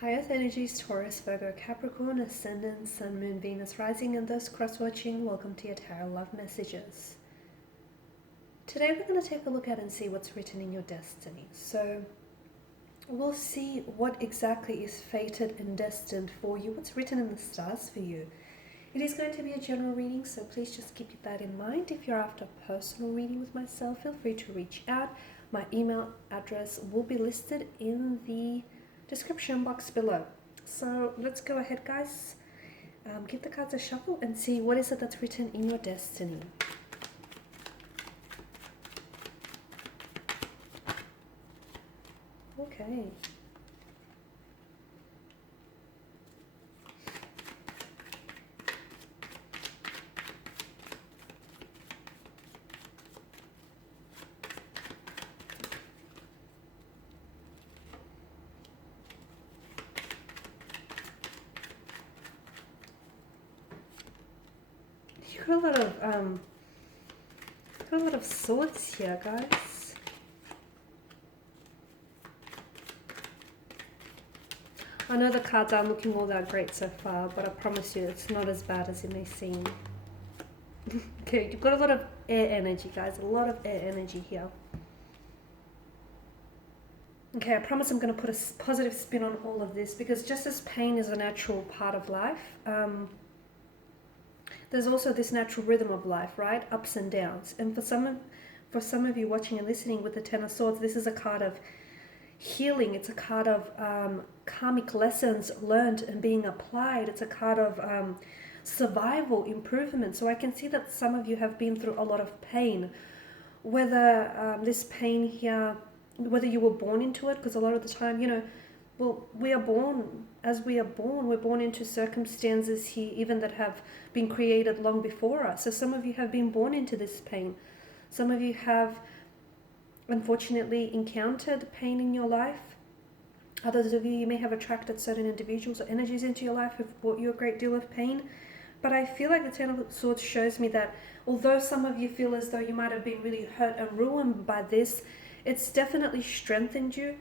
High Earth energies, Taurus, Virgo, Capricorn, Ascendant, Sun, Moon, Venus, Rising, and those cross-watching, welcome to your Tarot Love Messages. Today we're going to take a look at and see what's written in your destiny. So we'll see what exactly is fated and destined for you, what's written in the stars for you. It is going to be a general reading, so please just keep that in mind. If you're after a personal reading with myself, feel free to reach out. My email address will be listed in the description box below. So let's go ahead, guys. Give the cards a shuffle and see what is it that's written in your destiny. Okay. You got a lot of swords here, guys. I know the cards aren't looking all that great so far, but I promise you it's not as bad as it may seem. Okay, you've got a lot of air energy, guys. A lot of air energy here. Okay, I promise I'm going to put a positive spin on all of this, because just as pain is a natural part of life, there's also this natural rhythm of life, right? Ups and downs. And for some of you watching and listening with the Ten of Swords, this is a card of healing. It's a card of karmic lessons learned and being applied. It's a card of survival, improvement. So I can see that some of you have been through a lot of pain. Whether this pain here, whether you were born into it, because a lot of the time, well, we are born, as we are born, we're born into circumstances here even that have been created long before us. So some of you have been born into this pain. Some of you have unfortunately encountered pain in your life. Others of you, you may have attracted certain individuals or energies into your life who've brought you a great deal of pain. But I feel like the Ten of Swords shows me that although some of you feel as though you might have been really hurt and ruined by this, it's definitely strengthened you.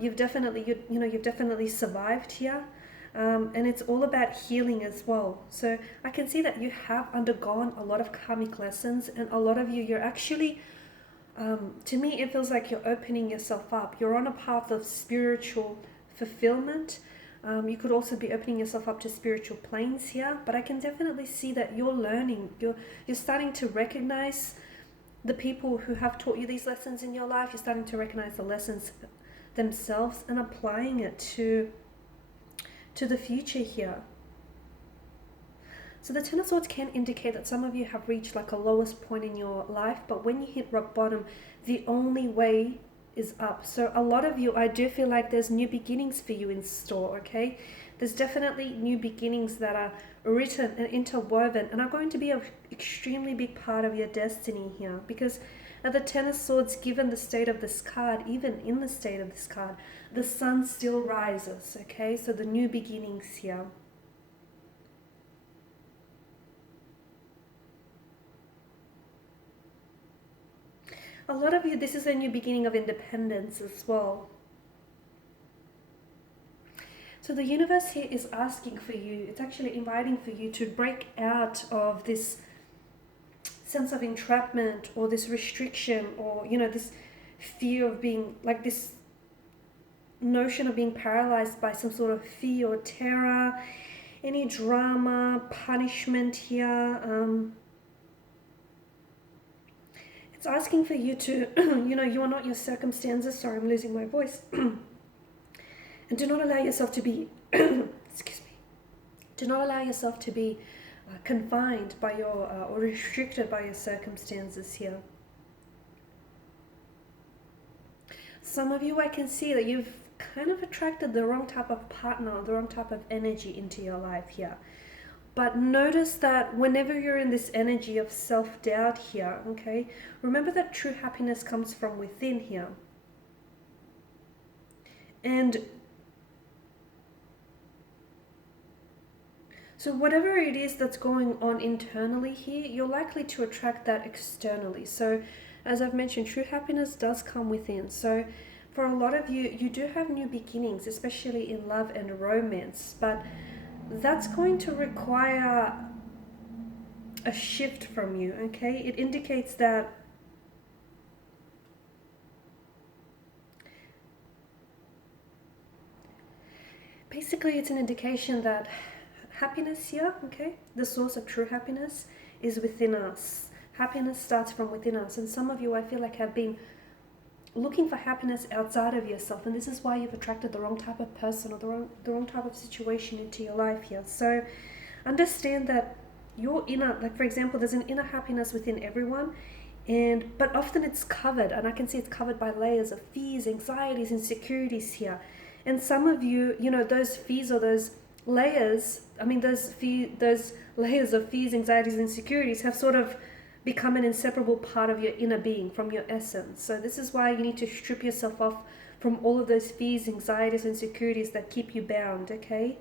You've definitely survived here. And it's all about healing as well. So I can see that you have undergone a lot of karmic lessons, and a lot of you, you're actually, to me, it feels like you're opening yourself up. You're on a path of spiritual fulfillment. You could also be opening yourself up to spiritual planes here, but I can definitely see that you're learning. You're starting to recognize the people who have taught you these lessons in your life. You're starting to recognize the lessons themselves and applying it to the future here. So the Ten of Swords can indicate that some of you have reached like a lowest point in your life, but when you hit rock bottom, the only way is up. So a lot of you, I do feel like there's new beginnings for you in store, okay? There's definitely new beginnings that are written and interwoven and are going to be an extremely big part of your destiny here, because at the Ten of Swords, given the state of this card, even in the state of this card, the sun still rises, okay? So the new beginnings here. A lot of you, this is a new beginning of independence as well. So the universe here is asking for you, it's actually inviting for you to break out of this sense of entrapment or this restriction, or this fear of being, like this notion of being paralyzed by some sort of fear or terror, any drama, punishment here. It's asking for you to, you are not your circumstances. Sorry, I'm losing my voice. And do not allow yourself to be, excuse me, do not allow yourself to be confined by your, or restricted by your circumstances here. Some of you, I can see that you've kind of attracted the wrong type of partner, the wrong type of energy into your life here. But notice that whenever you're in this energy of self-doubt here, okay, remember that true happiness comes from within here. And so whatever it is that's going on internally here, you're likely to attract that externally. So as I've mentioned, true happiness does come within. So for a lot of you, you do have new beginnings, especially in love and romance, but that's going to require a shift from you, okay? It indicates that basically it's an indication that happiness here, okay, the source of true happiness is within us. Happiness starts from within us, and some of you, I feel like, have been looking for happiness outside of yourself, and this is why you've attracted the wrong type of person or the wrong type of situation into your life here. So understand that your inner, like for example, there's an inner happiness within everyone, but often it's covered, and I can see it's covered by layers of fears, anxieties, insecurities here. And some of you, you know, those fears or those layers, I mean those layers of fears, anxieties, insecurities have sort of become an inseparable part of your inner being, from your essence. So this is why you need to strip yourself off from all of those fears, anxieties, insecurities that keep you bound, okay?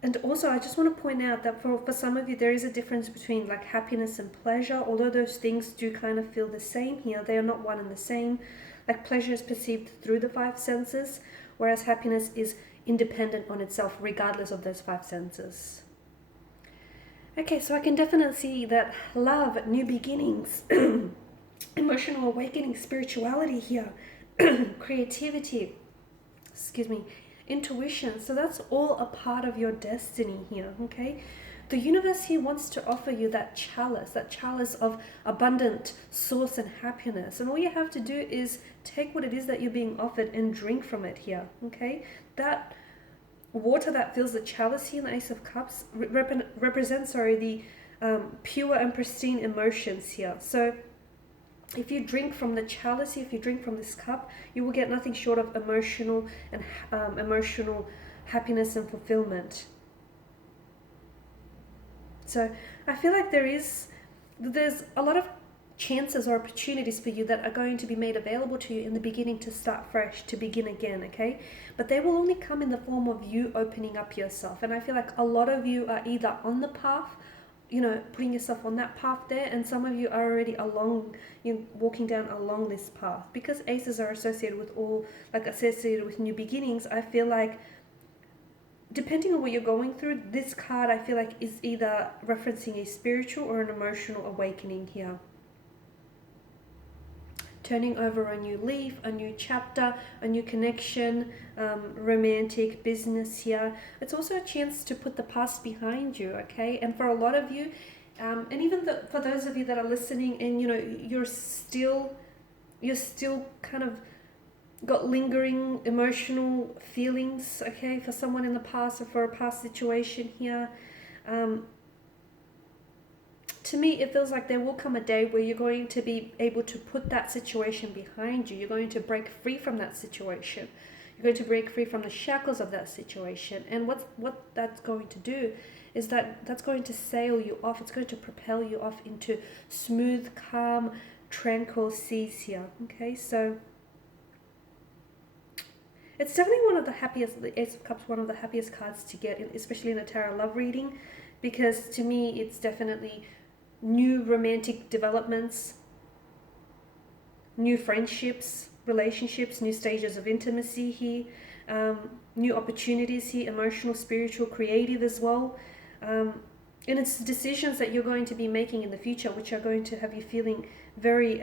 And also, I just want to point out that for some of you, there is a difference between like happiness and pleasure. Although those things do kind of feel the same here, they are not one and the same. Like pleasure is perceived through the five senses, whereas happiness is independent on itself, regardless of those five senses. Okay, so I can definitely see that love, new beginnings, emotional awakening, spirituality here, creativity, excuse me, intuition. So that's all a part of your destiny here, okay? The universe here wants to offer you that chalice of abundant source and happiness. And all you have to do is take what it is that you're being offered and drink from it here, okay? That water that fills the chalice here in the Ace of Cups represents, the pure and pristine emotions here. So if you drink from the chalice, if you drink from this cup, you will get nothing short of emotional happiness and fulfillment. So I feel like there's a lot of chances or opportunities for you that are going to be made available to you in the beginning to start fresh, to begin again, okay? But they will only come in the form of you opening up yourself. And I feel like a lot of you are either on the path, you know, putting yourself on that path there, and some of you are already walking down along this path. Because aces are associated with new beginnings, I feel like depending on what you're going through, this card I feel like is either referencing a spiritual or an emotional awakening here. Turning over a new leaf, a new chapter, a new connection, romantic, business here. It's also a chance to put the past behind you, okay? And for a lot of you, and even for those of you that are listening and, you know, you're still kind of got lingering emotional feelings, okay, for someone in the past or for a past situation here. To me, it feels like there will come a day where you're going to be able to put that situation behind you. You're going to break free from that situation. You're going to break free from the shackles of that situation. And what that's going to do is that's going to sail you off. It's going to propel you off into smooth, calm, tranquil seas here. Okay, so it's definitely one of the happiest, the Ace of Cups, one of the happiest cards to get, especially in a tarot love reading, because to me it's definitely new romantic developments, new friendships, relationships, new stages of intimacy here, new opportunities here, emotional, spiritual, creative as well. And it's decisions that you're going to be making in the future which are going to have you feeling very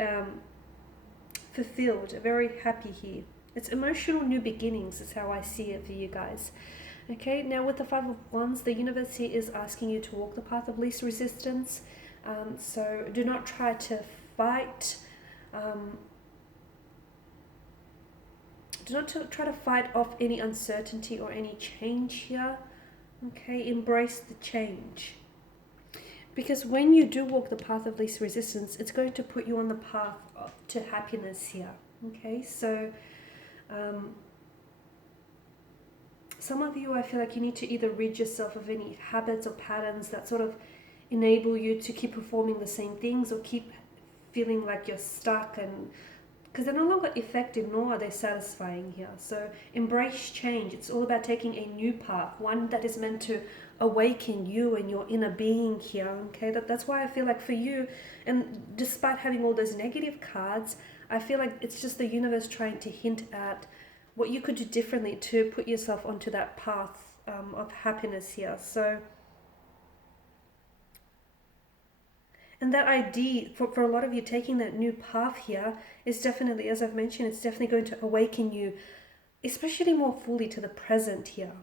fulfilled, very happy here. It's emotional new beginnings is how I see it for you guys. Okay, now with the Five of Wands, the universe here is asking you to walk the path of least resistance. So do not try to fight. Do not try to fight off any uncertainty or any change here. Okay, embrace the change. Because when you do walk the path of least resistance, it's going to put you on the path to happiness here. Okay, so some of you, I feel like you need to either rid yourself of any habits or patterns that sort of enable you to keep performing the same things or keep feeling like you're stuck, and because they're no longer effective nor are they satisfying here. So embrace change. It's all about taking a new path, one that is meant to awaken you and your inner being here. Okay, that's why I feel like for you, and despite having all those negative cards, I feel like it's just the universe trying to hint at what you could do differently to put yourself onto that path of happiness here. So, and that idea for a lot of you taking that new path here is definitely, as I've mentioned, it's definitely going to awaken you, especially more fully to the present here.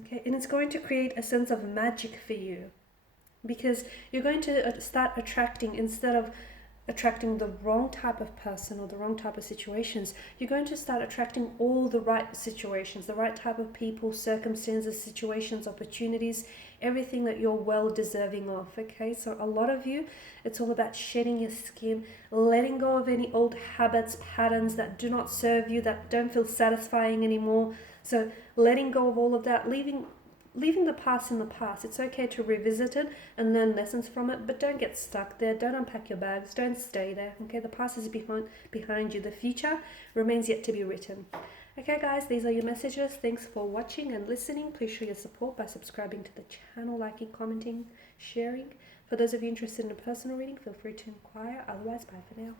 Okay, and it's going to create a sense of magic for you, because you're going to start attracting, instead of attracting the wrong type of person or the wrong type of situations, you're going to start attracting all the right situations, the right type of people, circumstances, situations, opportunities, everything that you're well deserving of. Okay, so a lot of you, it's all about shedding your skin, letting go of any old habits, patterns that do not serve you, that don't feel satisfying anymore. So letting go of all of that, leaving the past in the past. It's okay to revisit it and learn lessons from it, but don't get stuck there. Don't unpack your bags. Don't stay there. Okay, the past is behind you. The future remains yet to be written. Okay, guys, these are your messages. Thanks for watching and listening. Please show your support by subscribing to the channel, liking, commenting, sharing. For those of you interested in a personal reading, feel free to inquire. Otherwise, bye for now.